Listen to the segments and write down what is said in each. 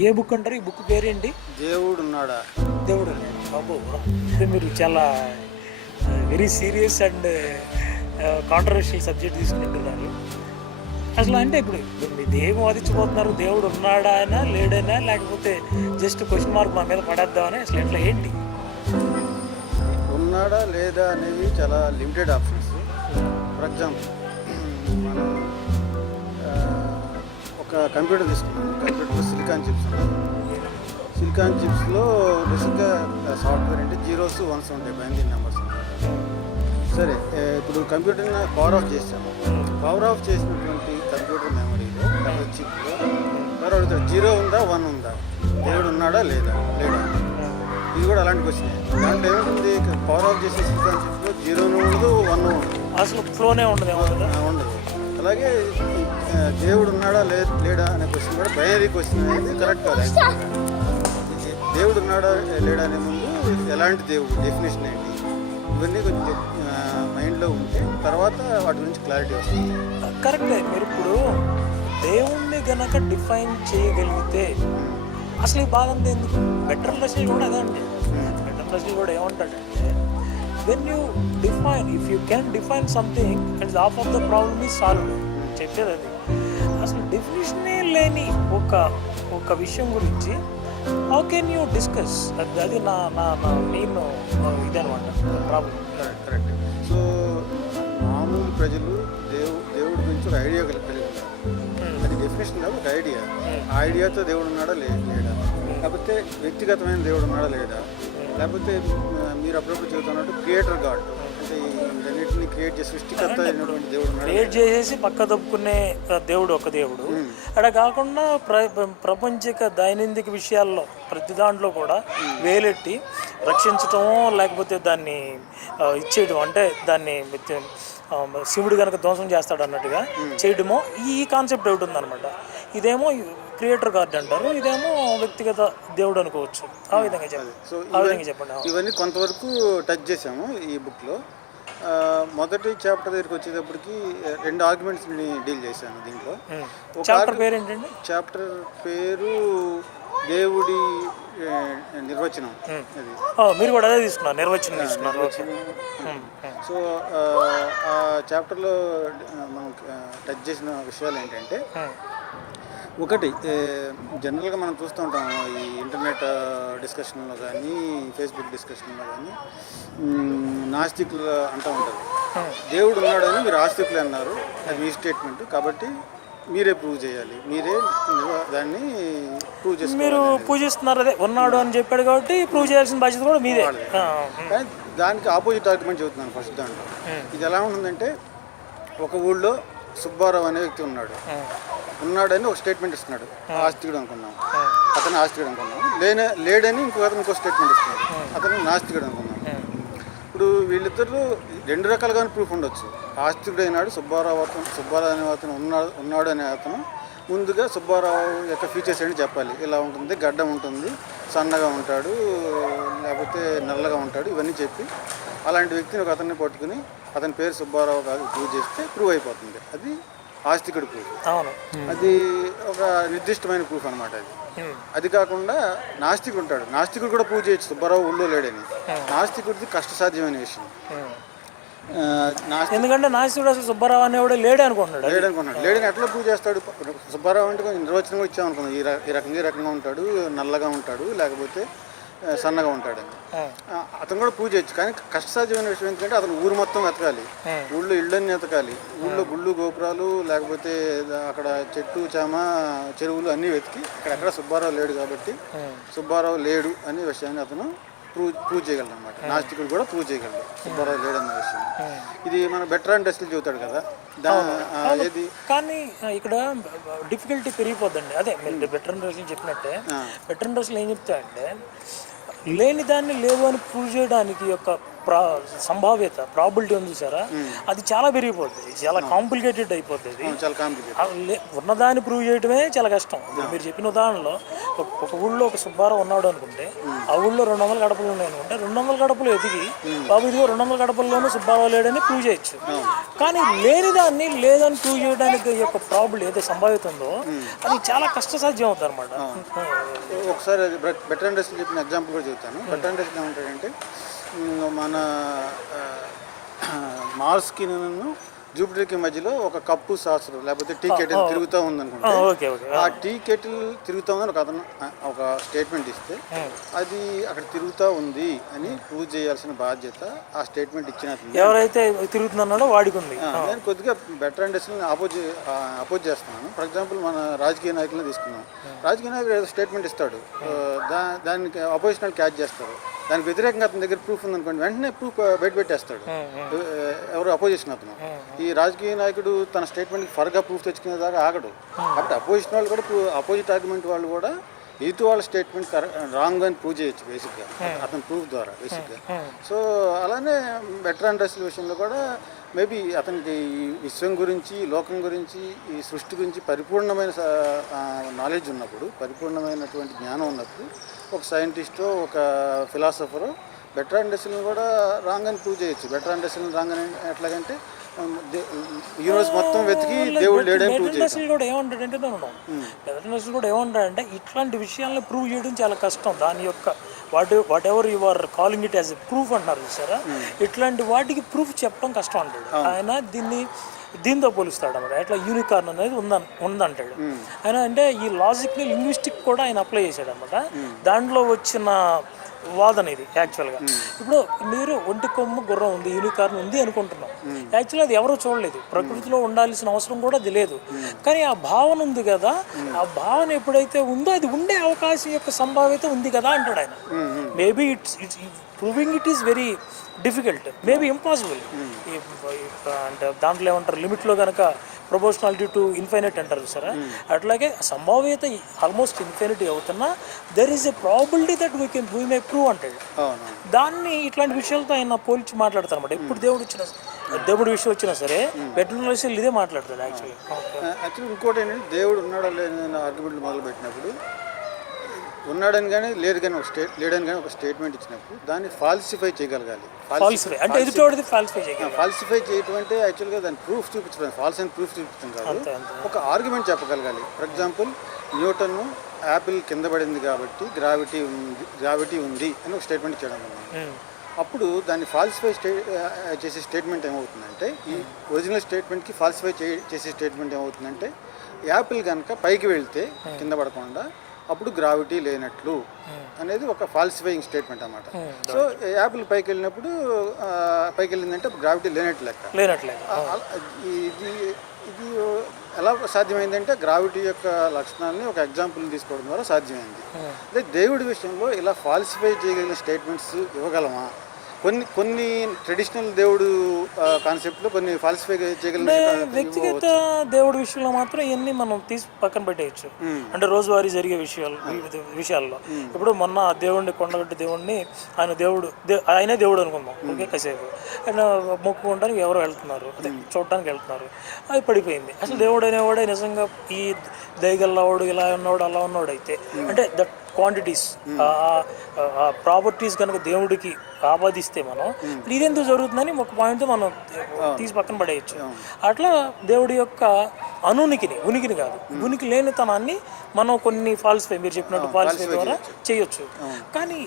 ఏ book అంటారు? ఈ book పేరేంటి? దేవుడు ఉన్నాడా. దేవుడు బాబు, అంటే మీరు చాలా very serious and controversial subject తీసుకుంటున్నారు. అసలు అంటే ఇప్పుడు మీరు ఏం వాదించబోతున్నారు? దేవుడు ఉన్నాడా అయినా లేడైనా, లేకపోతే జస్ట్ క్వశ్చన్ మార్క్ మా మీద పడేద్దామని అసలు ఎట్లా ఏంటి? ఉన్నాడా లేదా అనేవి చాలా లిమిటెడ్ ఆప్షన్స్. ఫర్ ఎగ్జాంపుల్ మనం ఒక కంప్యూటర్ తీసుకున్నాం. కంప్యూటర్లో సిలికాన్ చిప్స్ ఉన్నాయి. సిలికాన్ చిప్స్లో బేసిక్గా సాఫ్ట్వేర్ అంటే జీరోస్ వన్స్ ఉంటాయి, బైనరీ నెంబర్స్ అనమాట. సరే, ఇప్పుడు కంప్యూటర్ని పవర్ ఆఫ్ చేసాము. పవర్ ఆఫ్ చేసినటువంటి కంప్యూటర్ మెమరీలో లేదా చిప్లో ఎవరు అడుగుతారు, జీరో ఉందా వన్ ఉందా, దేవుడు ఉన్నాడా లేదా లేడా? ఇది కూడా అలాంటి క్వశ్చన్. దాంట్లో ఏముంటుంది, పవర్ ఆఫ్ చేసే సిలికాన్ చిప్స్లో జీరోను ఉండదు, వన్ ఉండదు, అసలు ఫ్లోనే ఉండదు. ఉండదు. అలాగే దేవుడు ఉన్నాడా లేడా అనే క్వశ్చన్ కూడా బైనరీ క్వశ్చన్ అనేది కరెక్ట్ కాదు. దేవుడు ఉన్నాడా లేడా అనే ముందు ఎలాంటి దేవుడు, డెఫినేషన్ ఏంటి, ఇవన్నీ కొంచెం మైండ్లో ఉంటే తర్వాత వాటి గురించి క్లారిటీ వస్తుంది. కరెక్టే. మీరు ఇప్పుడు దేవుణ్ణి గనక డిఫైన్ చేయగలిగితే అసలు ఈ బాధ అంతా ఎందుకు? బెటర్ రసల్ కూడా అదే అండి. బెటర్ రసల్ కూడా ఏమంటాడంటే, when you define, if you can define something and half of the problem is solve. చెప్పేది అది. అసలు డెఫినేషనే లేని ఒక విషయం గురించి హౌ కెన్ యూ డిస్కస్? అది నా నా నా మెయిన్ ఇదనమాట ప్రాబ్లం. కరెక్ట్. సో మామూలు ప్రజలు దేవుడి గురించి ఒక ఐడియా కలిగి ఉంటారు. అది డెఫినేషన్ కాదు, ఒక ఐడియా. ఆ ఐడియాతో దేవుడు ఉన్నాడా లేడా, లేకపోతే వ్యక్తిగతమైన దేవుడు ఉన్నాడా లేడా, లేకపోతే మీరు అప్పుడప్పుడు చెబుతున్నట్టు క్రియేటర్ గాడ్, అంటే వీటన్నిటిని క్రియేట్ చేసి సృష్టికర్త అయినటువంటి దేవుడు క్రియేట్ చేసేసి పక్క దప్పుకునే దేవుడు ఒక దేవుడు. అక్కడ కాకుండా ప్రపంచిక దైనందిక విషయాల్లో ప్రతి దాంట్లో కూడా వేలెట్టి రక్షించటమో లేకపోతే దాన్ని ఇచ్చేయడం, అంటే దాన్ని శివుడు కనుక ధ్వంసం చేస్తాడు అన్నట్టుగా చేయడమో, ఈ కాన్సెప్ట్ ఒకటి ఉందన్నమాట. ఇదేమో క్రియేటర్ గాడ్ అంటారు, ఇదేమో వ్యక్తిగత దేవుడు అనుకోవచ్చు. ఆ విధంగా చెప్పండి. ఇవన్నీ కొంతవరకు టచ్ చేసాము ఈ బుక్లో. మొదటి చాప్టర్ దగ్గరికి వచ్చేటప్పటికి రెండు ఆర్గ్యుమెంట్స్ని డీల్ చేశాను దీంట్లో. చాప్టర్ పేరు ఏంటండి? చాప్టర్ పేరు దేవుడి నిర్వచనం. అది మీరు కూడా అదే తీసుకున్నారు, నిర్వచనం తీసుకున్నారు. సో ఆ చాప్టర్లో మనం టచ్ చేసిన విషయాలు ఏంటంటే, ఒకటి జనరల్గా మనం చూస్తూ ఉంటాం ఈ ఇంటర్నెట్ డిస్కషన్లో కానీ ఫేస్బుక్ డిస్కషన్లో కానీ నాస్తికులు అంటూ ఉంటారు, దేవుడు ఉన్నాడని మీరు ఆస్తికులు అన్నారు, అది మీ స్టేట్మెంట్, కాబట్టి మీరే ప్రూవ్ చేయాలి, మీరే దాన్ని ప్రూవ్ చేసి మీరు పూజిస్తున్నారు, అదే ఉన్నాడు అని చెప్పాడు కాబట్టి ప్రూవ్ చేయాల్సిన బాధ్యత కూడా మీదే. కానీ దానికి ఆపోజిట్ ఆర్గ్యుమెంట్ చెబుతున్నాను ఫస్ట్ దాంట్లో. ఇది ఎలా ఉంటుందంటే, ఒక ఊళ్ళో సుబ్బారావు అనే వ్యక్తి ఉన్నాడని ఒక స్టేట్మెంట్ ఇస్తున్నాడు, ఆస్తికుడు అనుకున్నాం, అతను ఆస్తికుడు అనుకున్నాం. లేడని ఇంకో స్టేట్మెంట్ ఇస్తున్నాడు, అతను నాస్తికుడు అనుకున్నాం. ఇప్పుడు వీళ్ళిద్దరు రెండు రకాలుగానే ప్రూఫ్ ఉండొచ్చు. ఆస్తికుడు అయినాడు సుబ్బారావు అనే అతను ఉన్నాడు అనే అతను ముందుగా సుబ్బారావు యొక్క ఫీచర్స్ ఏంటి చెప్పాలి. ఇలా ఉంటుంది, గడ్డం ఉంటుంది, సన్నగా ఉంటాడు, లేకపోతే నల్లగా ఉంటాడు, ఇవన్నీ చెప్పి అలాంటి వ్యక్తిని ఒక అతన్ని పట్టుకుని అతని పేరు సుబ్బారావు కాదు ప్రూవ్ చేస్తే ప్రూవ్ అయిపోతుంది. అది ఆస్తికుడు ప్రూఫ్. అది ఒక నిర్దిష్టమైన ప్రూఫ్ అనమాట. అది కాకుండా నాస్తికుడు ఉంటాడు, నాస్తికుడు కూడా ప్రూవ్ చేయొచ్చు సుబ్బారావు ఊళ్ళో లేడని. నాస్తికుడిది కష్టసాధ్యమైన విషయం. ఎందుకంటే నాస్తికుడు అసలు సుబ్బారావు అనేవాడు లేడనుకున్నాడు. లేడని ఎట్లా ప్రూవ్ చేస్తాడు? సుబ్బారావు అంటే నిర్వచనం కూడా ఇచ్చామనుకున్నాం, ఈ రకంగా ఉంటాడు, నల్లగా ఉంటాడు, లేకపోతే సన్నగా ఉంటాడని. అతను కూడా పూజ చేయొచ్చు. కానీ కష్టసాధ్యమైన విషయం ఏంటంటే అతను ఊరు మొత్తం వెతకాలి, ఊళ్ళో ఇళ్ళని వెతకాలి, ఊళ్ళో గుళ్ళు గోపురాలు లేకపోతే అక్కడ చెట్టు చేమ చెరువులు అన్నీ వెతికి అక్కడెక్కడ సుబ్బారావు లేడు కాబట్టి సుబ్బారావు లేడు అనే విషయాన్ని అతను ప్రూవ్ చేయగలడు అనమాట. నాస్తికుడు కూడా ప్రూవ్ చేయగలడు సుబ్బారావు లేడు అన్న విషయం. ఇది మన బెటర్ టెస్ట్లు చెబుతాడు కదా. ఏది కానీ ఇక్కడ డిఫికల్టీ పెరిగిపోద్దండి. అదే మీరు బెటర్ టెస్ట్లు చెప్పినట్టే బెటర్ టెస్ట్లు ఏం చెప్తాయంటే, లేని దాన్ని లేవు అని ప్రూవ్ చేయడానికి యొక్క సంభావ్యత ప్రాబిలిటీ ఉంది చూసారా, అది చాలా పెరిగిపోతుంది, చాలా కాంప్లికేటెడ్ అయిపోతుంది. చాలా కాంప్లికేటెడ్. ఉన్నదాన్ని ప్రూవ్ చేయడమే చాలా కష్టం. ఇప్పుడు మీరు చెప్పిన ఉదాహరణలో ఒక ఊళ్ళో ఒక సుబ్బారావు ఉన్నాడు అనుకుంటే, ఆ ఊళ్ళో 200 గడపలు ఉన్నాయి అనుకుంటే 200 గడపలు ఎదిగి బాబు ఇదిగో 200 గడపల్లోనూ సుబ్బారావు లేడని ప్రూవ్ చేయొచ్చు. కానీ లేని దాన్ని లేదని ప్రూవ్ చేయడానికి యొక్క ప్రాబిలిటీ ఏదో సంభావ్యత ఉందో అది చాలా కష్టసాధ్యం అవుతుంది అనమాట. ఒకసారి బెటర్ ఇండస్ట్రీ చెప్పిన ఎగ్జాంపుల్ కూడా చెప్తాను. బెటర్ ఇండస్ట్రీ ఏమంటాడంటే, మన మార్స్కి జూపిటర్కి మధ్యలో ఒక కప్పు సాసరు లేకపోతే టీ కెటిల్ తిరుగుతూ ఉందనుకుంటే, ఆ టీ కెటిల్ తిరుగుతూ ఉందని ఒక స్టేట్మెంట్ ఇస్తే అది అక్కడ తిరుగుతూ ఉంది అని ప్రూవ్ చేయాల్సిన బాధ్యత ఆ స్టేట్మెంట్ ఇచ్చిన ఎవరైతే తిరుగుతున్నాడో వాడికి ఉంది. నేను కొద్దిగా బెటర్ ఇండస్ట్రీని అపోజ్ చేస్తున్నాను. ఫర్ ఎగ్జాంపుల్ మన రాజకీయ నాయకులను తీసుకున్నాం. రాజకీయ నాయకులు ఏదో స్టేట్మెంట్ ఇస్తాడు, దానికి అపోజిషన్ క్యాచ్ చేస్తారు, దానికి వ్యతిరేకంగా అతని దగ్గర ప్రూఫ్ ఉందనుకోండి, వెంటనే ప్రూఫ్ బయట పెట్టేస్తాడు ఎవరు అపోజిషన్ అతను. ఈ రాజకీయ నాయకుడు తన స్టేట్మెంట్కి ఫర్గా ప్రూఫ్ తెచ్చుకునే దాకా ఆగడు. కాబట్టి అపోజిషన్ వాళ్ళు కూడా అపోజిట్ ఆర్గ్యుమెంట్ వాళ్ళు కూడా ఎదుటి వాళ్ళ స్టేట్మెంట్ రాంగ్ అని ప్రూవ్ చేయొచ్చు బేసిక్గా అతని ప్రూఫ్ ద్వారా బేసిక్గా. సో అలానే బెటర్ ఇండస్ట్రీ విషయంలో కూడా మేబీ అతనికి ఈ విశ్వం గురించి, లోకం గురించి, ఈ సృష్టి గురించి పరిపూర్ణమైన నాలెడ్జ్ ఉన్నప్పుడు, పరిపూర్ణమైనటువంటి జ్ఞానం ఉన్నప్పుడు ఒక సైంటిస్టో ఒక ఫిలాసఫరు బెటర్ ఇండస్ట్రీని కూడా రాంగ్ అని ప్రూవ్ చేయొచ్చు. బెటర్ ఇండస్ట్రీని రాంగ్ అని ఎట్లాగంటే యూనివర్స్ మొత్తం వెతికి దేవుడు లేడని ప్రూవ్ చేయొచ్చు. కూడా ఏమంటాడంటే కూడా ఏమంటాడంటే ఇట్లాంటి విషయాలను ప్రూవ్ చేయడం చాలా కష్టం. దాని యొక్క whatever you are calling it as a proof అంటారు చూసారా, ఇట్లాంటి వాటికి ప్రూఫ్ చెప్పడం కష్టం అంటాడు ఆయన. దీంతో పోలుస్తాడు అన్నమాట. అట్లా యూనికార్న్ అనేది ఉందంటాడు ఆయన. అంటే ఈ లాజిక్ని లింగ్విస్టిక్ కూడా ఆయన అప్లై చేశాడు అనమాట. దాంట్లో వచ్చిన వాదన ఇది యాక్చువల్గా. ఇప్పుడు మీరు ఒంటి కొమ్ము గుర్రం ఉంది, యూనికార్న్ ఉంది అనుకుంటున్నాం. యాక్చువల్గా అది ఎవరూ చూడలేదు, ప్రకృతిలో ఉండాల్సిన అవసరం కూడా అది లేదు. కానీ ఆ భావన ఉంది కదా, ఆ భావన ఎప్పుడైతే ఉందో అది ఉండే అవకాశం యొక్క సంభావ్యత ఉంది కదా అంటాడు ఆయన. Maybe it's proving it is very difficult, maybe impossible. అంటే దాంట్లో ఏమంటారు, లిమిట్లో కనుక ప్రొపోర్షనాలిటీ టు ఇన్ఫైనైట్ అంటారు సరే, అట్లాగే సంభావ్యత ఆల్మోస్ట్ ఇన్ఫినిటీ అవుతున్నా there is a probability that we may prove అంటాడు. దాన్ని ఇట్లాంటి విషయాలతో ఆయన పోల్చి మాట్లాడతారు అనమాట. ఎప్పుడు దేవుడి విషయం వచ్చినా సరే బెటర్ విషయాలు ఇదే మాట్లాడతాడు యాక్చువల్లీ. ఇంకోటి ఏంటంటే, దేవుడు ఉన్నాడా లేదని ఆర్గ్యుమెంట్లు మొదలు పెట్టినప్పుడు ఉన్నాడని కానీ లేడని కానీ ఒక స్టేట్మెంట్ ఇచ్చినప్పుడు దాన్ని ఫాల్సిఫై చేయగలగాలి. ఫాల్సిఫై చేయటం అంటే యాక్చువల్గా దాని ప్రూఫ్ చూపించడం, ఫాల్స్ అని ప్రూఫ్ చూపించడం కాదు, ఒక ఆర్గ్యుమెంట్ చెప్పగలగాలి. ఫర్ ఎగ్జాంపుల్, న్యూటన్ యాపిల్ కింద పడింది కాబట్టి గ్రావిటీ ఉంది అని ఒక స్టేట్మెంట్ ఇచ్చాడు. అప్పుడు దాన్ని ఫాల్సిఫై చేసే స్టేట్మెంట్ ఏమవుతుందంటే, ఈ ఒరిజినల్ స్టేట్మెంట్కి ఫాల్సిఫై చేసే స్టేట్మెంట్ ఏమవుతుందంటే, యాపిల్ కనుక పైకి వెళ్తే కింద పడకుండా అప్పుడు గ్రావిటీ లేనట్లు అనేది ఒక ఫాల్సిఫైయింగ్ స్టేట్మెంట్ అన్నమాట. సో యాపిల్ పైకి వెళ్ళిందంటే గ్రావిటీ లేనట్లు లెక్క. ఇది ఎలా సాధ్యమైందంటే, గ్రావిటీ యొక్క లక్షణాన్ని ఒక ఎగ్జాంపుల్ తీసుకోవడం ద్వారా సాధ్యమైంది. అదే దేవుడి విషయంలో ఇలా ఫాల్సిఫై చేయగలిగిన స్టేట్మెంట్స్ ఇవ్వగలమా? కొన్ని ట్రెడిషనల్ దేవుడు కాన్సెప్ట్లో కొన్ని ఫాల్సిఫై చేయగలిగిన వ్యక్తిగత దేవుడి విషయంలో మాత్రం ఇవన్నీ మనం తీసి పక్కన పెట్టేయచ్చు. అంటే రోజువారీ జరిగే విషయాల్లో ఇప్పుడు మొన్న దేవుడిని, కొండగట్టి దేవుడిని, ఆయనే దేవుడు అనుకుందాం, ఓకే, కాసేపు ఆయన మొక్కుకుంటానికి ఎవరో వెళ్తున్నారు, అదే చూడటానికి వెళ్తున్నారు, అది పడిపోయింది. అసలు దేవుడు అనేవాడే నిజంగా ఈ దయగల్లవాడు, ఇలా ఉన్నవాడు, అలా ఉన్నవాడు అయితే, అంటే దట్ క్వాంటిటీస్ ప్రాపర్టీస్ కనుక దేవుడికి ఆపాదిస్తే మనం ఇదెందుకు జరుగుతుందని ఒక పాయింట్ మనం తీసి పక్కన పడేయచ్చు. అట్లా దేవుడి యొక్క ఉనికిని కాదు, ఉనికి లేనితనాన్ని మనం కొన్ని ఫాల్సిఫై, మీరు చెప్పినట్టు ఫాల్సిఫై ద్వారా చేయొచ్చు. కానీ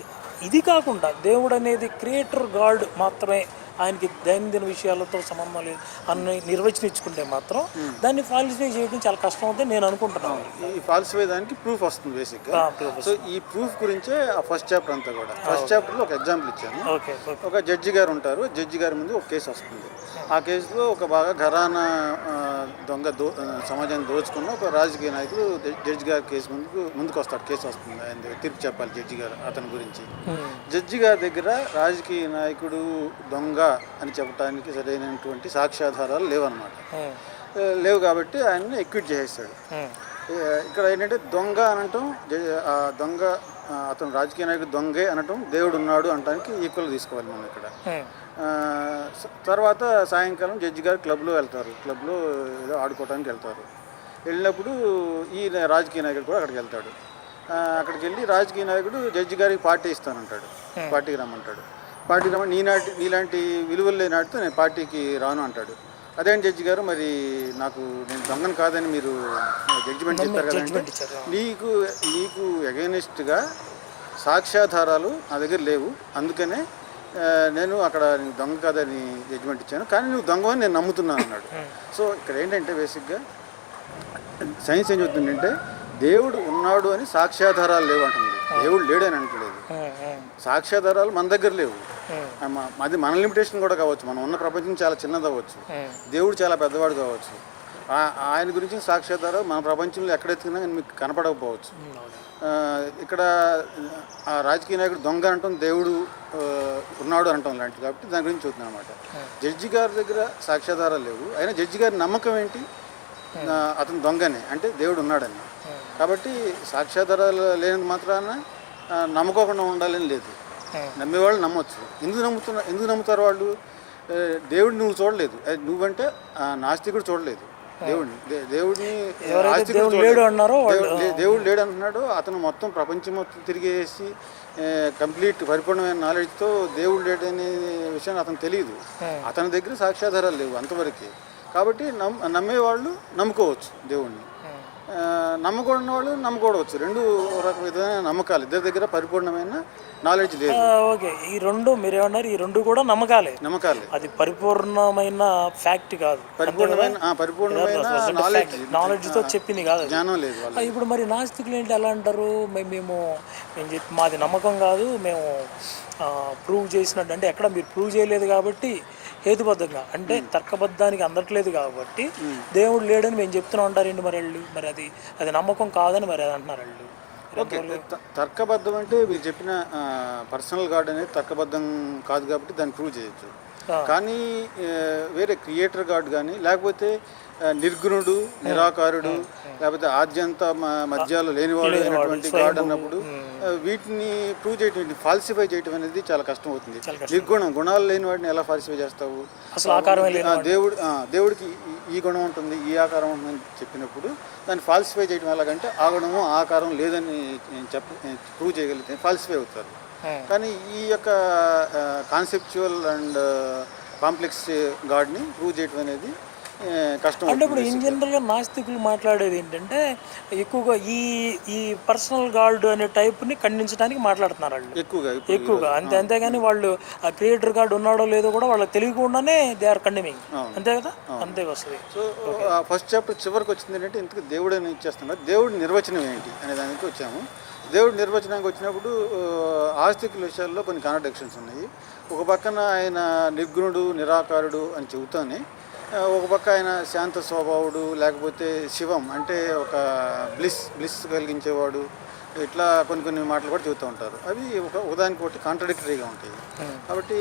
ఇది కాకుండా దేవుడు అనేది క్రియేటర్ గాడ్ మాత్రమే, ఆయనకి దైనందిన విషయాలతో సంబంధం లేదు అన్ని నిర్వచనించుకుంటే మాత్రం దాన్ని ఫాల్సిఫై చేయడం చాలా కష్టం అవుతుంది నేను అనుకుంటున్నాను. ఈ ఫాల్సిఫై దానికి ప్రూఫ్ వస్తుంది బేసిక్గా. సో ఈ ప్రూఫ్ గురించే ఆ ఫస్ట్ చాప్టర్ అంతా కూడా. ఫస్ట్ చాప్టర్లో ఒక ఎగ్జాంపుల్ ఇచ్చాను. ఒక జడ్జి గారు ఉంటారు, జడ్జి గారి ముందు ఒక కేసు వస్తుంది. ఆ కేసులో ఒక బాగా ఘరానా దొంగ సమాజాన్ని దోచుకున్న ఒక రాజకీయ నాయకుడు జడ్జి గారి కేసు ముందుకు వస్తాడు. కేసు వస్తుంది, ఆయన తీర్పు చెప్పాలి జడ్జి గారు అతని గురించి. జడ్జి గారి దగ్గర రాజకీయ నాయకుడు దొంగ అని చెప్పడానికి సరైనటువంటి సాక్ష్యాధారాలు లేవన్నమాట. లేవు కాబట్టి ఆయన్ని ఎక్విట్ చేసేస్తాడు. ఇక్కడ ఏంటంటే దొంగ అనటం ఆ దొంగ అతను రాజకీయ నాయకుడు దొంగే అనటం దేవుడు ఉన్నాడు అనడానికి ఈక్వల్ తీసుకోవాలి మనం ఇక్కడ. తర్వాత సాయంకాలం జడ్జి గారు క్లబ్లో వెళ్తారు, క్లబ్లో ఏదో ఆడుకోవడానికి వెళ్తారు. వెళ్ళినప్పుడు ఈ రాజకీయ నాయకుడు కూడా అక్కడికి వెళ్తాడు. అక్కడికి వెళ్ళి రాజకీయ నాయకుడు జడ్జి గారికి పార్టీ ఇస్తానంటాడు, పార్టీకి రమ్మంటాడు. పార్టీకి రమ్మని నీలాంటి విలువలు లేని నాటితో నేను పార్టీకి రాను అంటాడు. అదేంటి జడ్జి గారు, మరి నేను దొంగను కాదని మీరు జడ్జిమెంట్ చెప్పారు కదంటే, నీకు ఎగైనిస్ట్గా సాక్ష్యాధారాలు నా దగ్గర లేవు, అందుకనే నేను అక్కడ దొంగ కాదని జడ్జిమెంట్ ఇచ్చాను, కానీ నువ్వు దొంగని నేను నమ్ముతున్నాను అన్నాడు. సో ఇక్కడ ఏంటంటే బేసిక్గా సైన్స్ ఏం చెప్తుందంటే దేవుడు ఉన్నాడు అని సాక్ష్యాధారాలు లేవు అంటుంది, దేవుడు లేడని అంటలేదు. సాక్ష్యాధారాలు మన దగ్గర లేవు, అది మన లిమిటేషన్ కూడా కావచ్చు, మనం ఉన్న ప్రపంచం చాలా చిన్నది అవ్వచ్చు, దేవుడు చాలా పెద్దవాడు కావచ్చు. ఆయన గురించి సాక్ష్యాధారాలు మన ప్రపంచంలో ఎక్కడెత్తుకున్నా మీకు కనపడకపోవచ్చు. ఇక్కడ ఆ రాజకీయ నాయకుడు దొంగ అనటం దేవుడు ఉన్నాడు అనటం లాంటిది, కాబట్టి దాని గురించి చూస్తున్నాను అనమాట. జడ్జి గారి దగ్గర సాక్ష్యాధారాలు లేవు, అయినా జడ్జి గారి నమ్మకం ఏంటి, అతను దొంగనే అంటే దేవుడు ఉన్నాడని. కాబట్టి సాక్ష్యాధారాలు లేని మాత్రాన నమ్ముకోకుండా ఉండాలని లేదు, నమ్మేవాళ్ళు నమ్మొచ్చు. ఎందుకు నమ్ముతారు వాళ్ళు? దేవుడిని నువ్వు చూడలేదు, నువ్వంటే నాస్తికుడు చూడలేదు దేవుడిని దేవుడు లేడు అంటున్నాడు. అతను మొత్తం ప్రపంచం మొత్తం తిరిగేసి కంప్లీట్ పరిపూర్ణమైన నాలెడ్జ్తో దేవుడు లేడనే విషయాన్ని అతను తెలియదు, అతని దగ్గర సాక్ష్యాధారాలు లేవు అంతవరకే. కాబట్టి నమ్మేవాళ్ళు నమ్ముకోవచ్చు దేవుడిని, నమ్మకూడని వాళ్ళు నమ్మకూడవచ్చు. రెండు రక విధమైన నమ్మకాలు, ఇద్దరి దగ్గర పరిపూర్ణమైన నాలెడ్జ్ లేదు. ఓకే, ఈ రెండు మీరేమన్నారు, ఈ రెండు కూడా నమ్మకాలే, అది పరిపూర్ణమైన ఫ్యాక్ట్ కాదు, పరిపూర్ణమైన నాలెడ్జ్తో చెప్పింది కాదు, జ్ఞానం లేదు. ఇప్పుడు మరి నాస్తికులు ఏంటి ఎలా అంటారు, మేము మాది నమ్మకం కాదు, మేము ప్రూవ్ చేసినట్టు, అంటే ఎక్కడ మీరు ప్రూవ్ చేయలేదు కాబట్టి హేతుబద్ధంగా అంటే తర్కబద్ధానికి అందట్లేదు కాబట్టి దేవుడు లేడని మేము చెప్తున్నాం అంటారండి. మరి అది నమ్మకం కాదని మరి అది అంటున్నారు వాళ్ళు. ఓకే, తర్కబద్ధం అంటే మీరు చెప్పిన పర్సనల్ గాడ్ అనేది తర్కబద్ధం కాదు కాబట్టి దాన్ని ప్రూవ్ చేయొచ్చు. కానీ వేరే క్రియేటర్ గాడ్ కానీ లేకపోతే నిర్గుణుడు, నిరాకారుడు, లేకపోతే ఆద్యంత మధ్యాలు లేనివాడు అయినటువంటి గాడ్ అన్నప్పుడు వీటిని ప్రూవ్ చేయటం, ఫాల్సిఫై చేయటం అనేది చాలా కష్టం అవుతుంది. నిర్గుణం, గుణాలు లేని వాడిని ఎలా ఫాల్సిఫై చేస్తావు? దేవుడికి ఈ గుణం ఉంటుంది, ఈ ఆకారం ఉంటుందని చెప్పినప్పుడు దాన్ని ఫాల్సిఫై చేయడం ఎలాగంటే ఆ గుణము ఆకారం లేదని ప్రూవ్ చేయగలిగితే ఫాల్సిఫై అవుతారు. కానీ ఈ యొక్క కాన్సెప్చువల్ అండ్ కాంప్లెక్స్ గాడ్ని ప్రూవ్ చేయడం అనేది కష్టం. అంటే ఇప్పుడు ఇన్ జనరల్గా నాస్తికులు మాట్లాడేది ఏంటంటే ఎక్కువగా ఈ పర్సనల్ గాడ్ అనే టైప్ని ఖండించడానికి మాట్లాడుతున్నారు వాళ్ళు ఎక్కువగా అంతేగాని వాళ్ళు ఆ క్రియేటర్ గాడ్ ఉన్నాడో లేదో కూడా వాళ్ళకి తెలియకుండానే దే ఆర్ కండెమింగ్, అంతే కదా, అంతే వస్తుంది. సో ఫస్ట్ చాప్టర్ చివరికి వచ్చింది ఏంటంటే ఇంతకు దేవుడు అని ఇచ్చేస్తున్నారు, దేవుడి నిర్వచనం ఏంటి అనే దానికి వచ్చాము. దేవుడి నిర్వచనానికి వచ్చినప్పుడు ఆస్తికుల విషయాల్లో కొన్ని కాంట్రడిక్షన్స్ ఉన్నాయి. ఒక పక్కన ఆయన నిర్గుణుడు, నిరాకారుడు అని చెబుతానే ఒక పక్క ఆయన శాంత స్వభావుడు, లేకపోతే శివం అంటే ఒక బ్లిస్ కలిగించేవాడు, ఇట్లా కొన్ని మాటలు కూడా చెబుతూ ఉంటారు. అవి ఒకదానికి ఒకటి కాంట్రడిక్టరీగా ఉంటాయి. కాబట్టి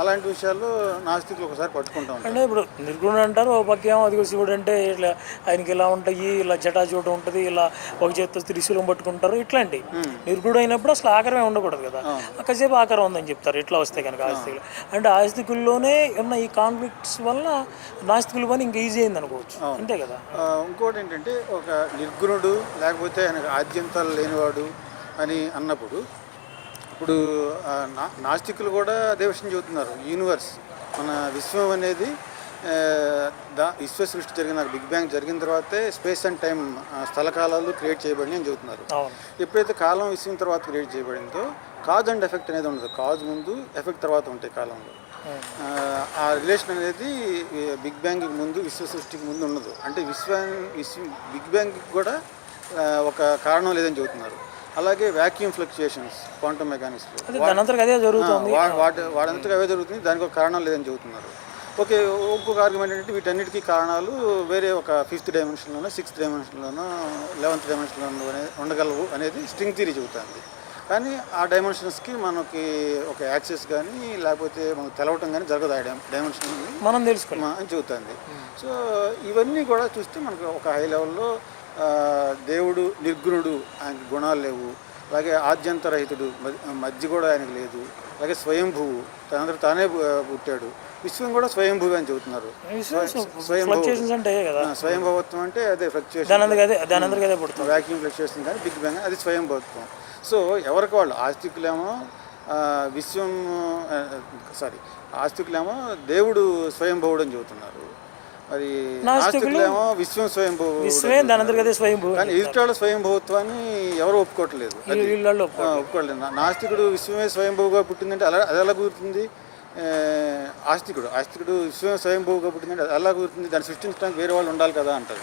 అలాంటి విషయాల్లో నాస్తికులు ఒకసారి పట్టుకుంటూ ఉంటారు. అంటే ఇప్పుడు నిర్గుణుడు అంటారు, ఒక పక్క ఏమో అదిగో శివుడు అంటే ఇట్లా ఆయనకి ఇలా ఉంటాయి, ఇలా జటాజోట ఉంటుంది, ఇలా ఒక చేత్తో త్రిశూలం పట్టుకుంటారు, ఇట్లాంటి నిర్గుణుడు అయినప్పుడు అసలు ఆకారమే ఉండకూడదు కదా, కాసేపు ఆకారం ఉందని చెప్తారు ఇట్లా వస్తే కనుక ఆస్తికులు. అంటే ఆస్తికుల్లోనే ఉన్న ఈ కాన్ఫ్లిక్ట్స్ వల్ల నాస్తికులు పని ఇంకా ఈజీ అయింది అనుకోవచ్చు, అంతే కదా. ఇంకోటి ఏంటంటే ఒక నిర్గుణుడు లేకపోతే ఆయనకు ఆద్యంతాలు లేనివాడు అని అన్నప్పుడు ఇప్పుడు నాస్తికులు కూడా అదే విషయం చెబుతున్నారు. యూనివర్స్, మన విశ్వం అనేది విశ్వ సృష్టి జరిగిన బిగ్ బ్యాంగ్ జరిగిన తర్వాతే స్పేస్ అండ్ టైం, స్థలకాలాలు క్రియేట్ చేయబడి అని చెబుతున్నారు. ఎప్పుడైతే కాలం విశ్వం తర్వాత క్రియేట్ చేయబడిందో కాజ్ అండ్ ఎఫెక్ట్ అనేది ఉండదు, కాజ్ ముందు ఎఫెక్ట్ తర్వాత ఉంటాయి కాలంలో. ఆ రిలేషన్ అనేది బిగ్ బ్యాంగ్కి ముందు, విశ్వ సృష్టికి ముందు ఉండదు. అంటే బిగ్ బ్యాంగ్కి కూడా ఒక కారణం లేదని చెబుతున్నారు. అలాగే వ్యాక్యూమ్ ఫ్లక్చుయేషన్స్, క్వాంటమ్ మెకానిక్స్లో వాడంతగా అవే జరుగుతుంది, దానికి ఒక కారణం లేదని చెబుతున్నారు. ఓకే, ఇంకొక ఆర్గ్యుమెంట్ ఏంటంటే వీటన్నిటికీ కారణాలు వేరే ఒక 5th డైమెన్షన్లోనో 6th డైమెన్షన్లోనో 11th డైమెన్షన్లోనో ఉండగలవు అనేది స్ట్రింగ్ థియరీ చెబుతుంది. కానీ ఆ డైమెన్షన్స్కి మనకి ఒక యాక్సెస్ కానీ లేకపోతే మనకు తెలవటం కానీ జరగదు, ఆ డైమెన్షన్ మనం తెలుసుకున్నాం అని చెబుతుంది. సో ఇవన్నీ కూడా చూస్తే మనకు ఒక హై లెవెల్లో దేవుడు నిర్గుణుడు, ఆయనకి గుణాలు లేవు. అలాగే ఆద్యంతరహితుడు, మధ్య కూడా ఆయనకు లేదు. అలాగే స్వయంభువు, తనందరూ తానే పుట్టాడు. విశ్వం కూడా స్వయంభువి అని చెబుతున్నారు. స్వయంభవత్వం అంటే అదే ఫ్లక్చుయేషన్, వ్యాక్యూమ్ ఫ్లక్చుయేషన్ కానీ బిగ్ బ్యాంగ్, అది స్వయంభవత్వం. సో ఎవరికి వాళ్ళు ఆస్తికులేమో ఆస్తికులేమో దేవుడు స్వయంభవుడు అని చెబుతున్నారు. మరి నాస్తికులేమో విశ్వం స్వయంభవుడు. కానీ ఎదుటాళ్ళ స్వయంభవత్వాన్ని ఎవరు ఒప్పుకోవట్లేదు. ఒప్పుకోవట్లేదు. నాస్తికుడు విశ్వమే స్వయంభవుగా పుట్టిందంటే అది ఎలా కుదురుతుంది? ఆస్తికుడు విశ్వమే స్వయంభవుగా పుట్టిందంటే అది ఎలా కుదురుతుంది? దాన్ని సృష్టించడానికి వేరే వాళ్ళు ఉండాలి కదా అంటారు.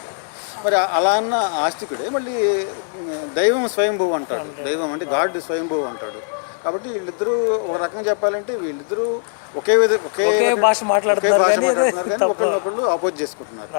మరి అలా అన్న ఆస్తికుడే మళ్ళీ దైవం స్వయంభువు అంటాడు. దైవం అంటే గాడ్ స్వయంభువు అంటాడు. కాబట్టి వీళ్ళిద్దరూ ఒక రకంగా చెప్పాలంటే వీళ్ళిద్దరూ ఒకే భాష మాట్లాడుతున్నారు కానీ ఒకరినొకళ్ళు అపోజ్ చేసుకుంటున్నారు.